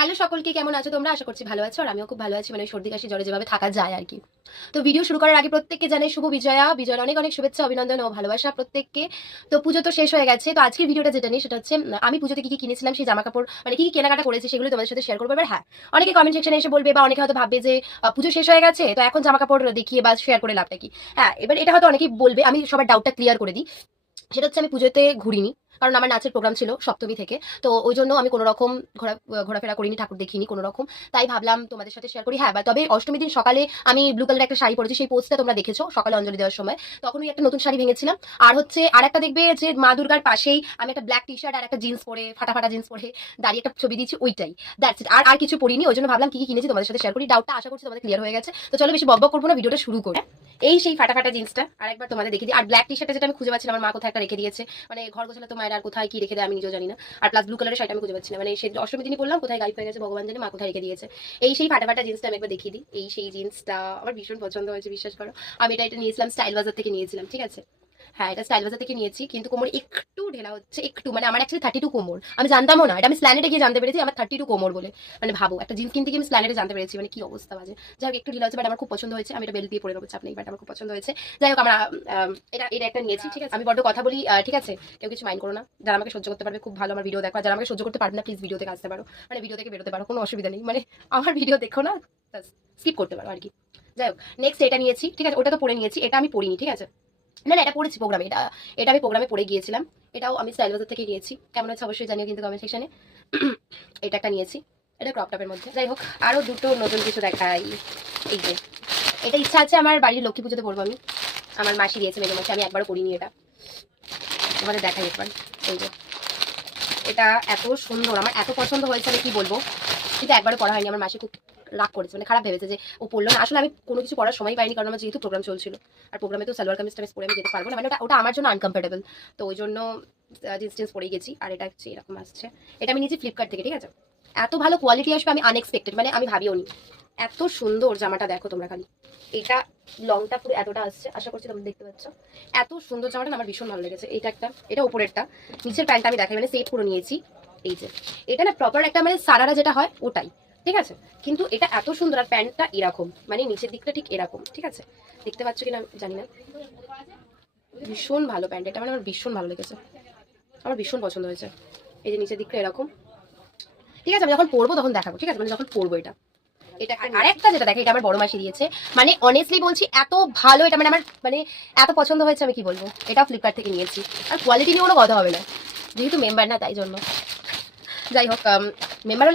Hello সকলকে, কেমন আছো তোমরা? আশা করছি ভালো আছো, আর আমিও খুব ভালো আছি। মানে সর্দি কাশি জ্বরে যেভাবে থাকা যায় আর কি। তো ভিডিও শুরু করার আগে প্রত্যেককে জানাই শুভ বিজয়া। বিজয়ের অনেক অনেক শুভেচ্ছা, অভিনন্দন ও ভালোবাসা প্রত্যেককে। তো পুজো তো শেষ হয়ে গেছে, তো আজকের ভিডিওটা যেটা নিয়ে সেটা হচ্ছে আমি পুজোতে কি কি কিনেছিলাম, সেই জামা কাপড় মানে কি কি কেনাকাটা করেছি সেগুলো তোমাদের সাথে শেয়ার করবো। এবার হ্যাঁ, অনেকে কমেন্ট সেকশনে এসে বলবে বা অনেকে হয়তো ভাববে যে পুজো শেষ হয়ে গেছে, তো এখন জামা কাপড় দেখিয়ে বা শেয়ার করে লাভটা কি। হ্যাঁ, এবার এটা হয়তো অনেকেই বলবে, আমি সবার ডাউটটা ক্লিয়ার করে দিই। সেটা হচ্ছে আমি পুজোতে ঘুরিনি, কারণ আমার নাচের প্রোগ্রাম ছিল সপ্তমী থেকে। তো ওই জন্য আমি কোনো রকম ঘোরাফেরা করিনি, ঠাকুর দেখিনি কোনো রকম। তাই ভাবলাম তোমাদের সাথে শেয়ার করি। হ্যাঁ, তবে অষ্টমী দিন সকালে আমি ব্লু কালার একটা শাড়ি পরেছি, সেই পোস্টটা তোমরা দেখেছো সকালে অঞ্জলি দেওয়ার সময়। তখন ওই একটা নতুন শাড়ি ভেঙেছিলাম। আর হচ্ছে আর একটা দেখবে যে মা দুর্গার পাশেই আমি একটা ব্ল্যাক টি শার্ট আর একটা জিন্স পরে, ফাটা ফাটা জিন্স পরে দাঁড়িয়ে একটা ছবি দিয়েছি, ওইটাই। That's it. আর কিছু পরিনি। ওই জন্য ভাবলাম কি কি কিনেছি তোমাদের সাথে শেয়ার করি। ডাউটটা আশা করছি তোমাদের ক্লিয়ার হয়ে গেছে। তো চলো বেশি বকবক করবো না, ভিডিওটা শুরু করে। এই সেই ফাটা ফাটা জিন্সটা আরেকবার তোমাদের দেখে দিই। আর ব্ল্যাক টি শার্টটা যেটা আমি খুঁজে পাচ্ছিলাম, আমার মা কোথায় একটা রেখে দিয়েছে। মানে ঘর গোছালে তো মায়ের আর কোথায় কি রেখে দেয় আমি নিজেও জানি না। আর প্লাস ব্লু কালারের শাড়ি আমি খুঁজে পাচ্ছি না, মানে সে অষ্টমী দিনই বললাম কোথায় গায়েব হয়ে গেছে ভগবান জানে, মা কোথায় রেখে দিয়েছে। এই সেই ফাটা ফাটা জিন্সটা আমি একবার দেখিয়ে দিই। এই সেই জিন্সটা আমার ভীষণ পছন্দ হয়েছে, বিশ্বাস করো। আমি এটা নিয়েছিলাম স্টাইল বাজার থেকে নিয়েছিলাম, ঠিক আছে। হ্যাঁ, এটা স্টাইল বাজার থেকে নিয়েছি, কিন্তু কোমর একটু ঢেলা হচ্ছে, একটু। মানে আমার অ্যাকচুয়ালি 32 কোমর, আমি জানতামও না। এটা আমি স্ল্যানেটে গিয়ে জানতে পেরেছি আমার 32 কোমর বলে। মানে ভাবো, একটা জিন্স কিনতে গিয়ে আমি স্ল্যানেটে জানতে পেরেছি, মানে কি অবস্থা বাজে। যাই হোক, একটু ঢিলা হচ্ছে, বাট আমার খুব পছন্দ হয়েছে। আমি এটা বেল্ট দিয়ে পরে নেবো, চাপ নেই, বাট আমার খুব পছন্দ হয়েছে। যাই হোক, আমরা এটা এটা একটা নিয়েছি, ঠিক আছে। আমি বড্ড কথা বলি, ঠিক আছে, কেউ কিছু মাইন্ড করো না। যারা আমাকে সহ্য করতে পারবে খুব ভালো, আমার ভিডিও দেখো। আর যারা আমাকে সহ্য করতে পারবে না, প্লিজ ভিডিও থেকে আসতে পারো, মানে ভিডিও থেকে বেরোতে পারো, কোনো অসুবিধা নেই। মানে আমার ভিডিও দেখো না, স্কিপ করতে পারো আর কি। যাই হোক, নেক্সট এটা নিয়েছি, ঠিক আছে। ওটা তো পরে নিয়েছি, এটা আমি পরিনি, ঠিক আছে। না না, এটা পড়েছি প্রোগ্রামে। এটা এটা আমি প্রোগ্রামে পড়ে গিয়েছিলাম। এটাও আমি স্টাইল বাজার থেকে নিয়েছি। কেমন হচ্ছে অবশ্যই জানিও কিন্তু কমেন্ট সেকশনে। এটা একটা নিয়েছি, এটা ক্রপ টপের মধ্যে। যাই হোক, আরো দুটো নতুন কিছু দেখাই। এই যে এটা ইচ্ছা আছে আমার বাড়ির লক্ষ্মী পুজোতে পরবো আমি। আমার মাসি দিয়েছে, মেজো মাসি। আমি একবারও পরিনি এটা, তোমাদের দেখাই একবার। এই যে এটা এত সুন্দর, আমার এত পছন্দ হয়েছে, আমি কি বলবো। কিন্তু একবারও পড়া হয়নি। আমার মাসি খুব রাগ করেছে, মানে খারাপ ভেবেছে যে ও পড়লো না। আসলে আমি কোনো কিছু পড়ার সময় পাইনি, কারণ আমার যেহেতু প্রোগ্রাম চলছিল। আর প্রোগ্রামে তো সালোয়ার কামিজ টামিজ পরে আমি যেতে পারবো না, মানে ওটা ওটা আমার জন্য আনকমফোর্টেবল। তো ওই জন্য জিন্স টিন্স পরেই গেছি। আর এটা হচ্ছে এরকম আসছে। এটা আমি নিয়েছি ফ্লিপকার্ট থেকে, ঠিক আছে। এত ভালো কোয়ালিটি আসবে আমি আনএক্সপেক্টেড, মানে আমি ভাবিও নি। এত সুন্দর জামাটা, দেখো তোমরা খালি। এটা লংটা পুরো এতটা আসছে, আশা করছি তোমরা দেখতে পাচ্ছ। এত সুন্দর জামাটা, আমার ভীষণ ভালো লেগেছে। এটা একটা, এটা উপরেরটা। নিচের প্যান্টটা আমি দেখাই, মানে সেট পুরো নিয়েছি। এই যে এটা না প্রপার একটা, মানে সারারা যেটা হয় ওটাই, ঠিক আছে। কিন্তু এটা এত সুন্দর, আর প্যান্টটা এরকম, মানে নিচের দিকটা ঠিক এরকম, ঠিক আছে। দেখতে পাচ্ছ কিনা জানি না। ভীষণ ভালো প্যান্ট এটা, মানে আমার ভীষণ ভালো লেগেছে, আমার ভীষণ পছন্দ হয়েছে। এই যে নিচের দিকটা এরকম, ঠিক আছে। আমি যখন পরবো তখন দেখাবো, ঠিক আছে, মানে যখন পরবো এটা। এটা আরেকটা যেটা দেখে, এটা আমার বড় মাসি দিয়েছে। মানে অনেস্টলি বলছি, এত ভালো এটা, মানে আমার মানে এত পছন্দ হয়েছে, আমি কি বলবো। এটাও ফ্লিপকার্ট থেকে নিয়েছি। আর কোয়ালিটি নিয়ে কোনো কথা হবে না, যেহেতু মেম্বার না তাই জন্য। যাই হোক, মেম্বার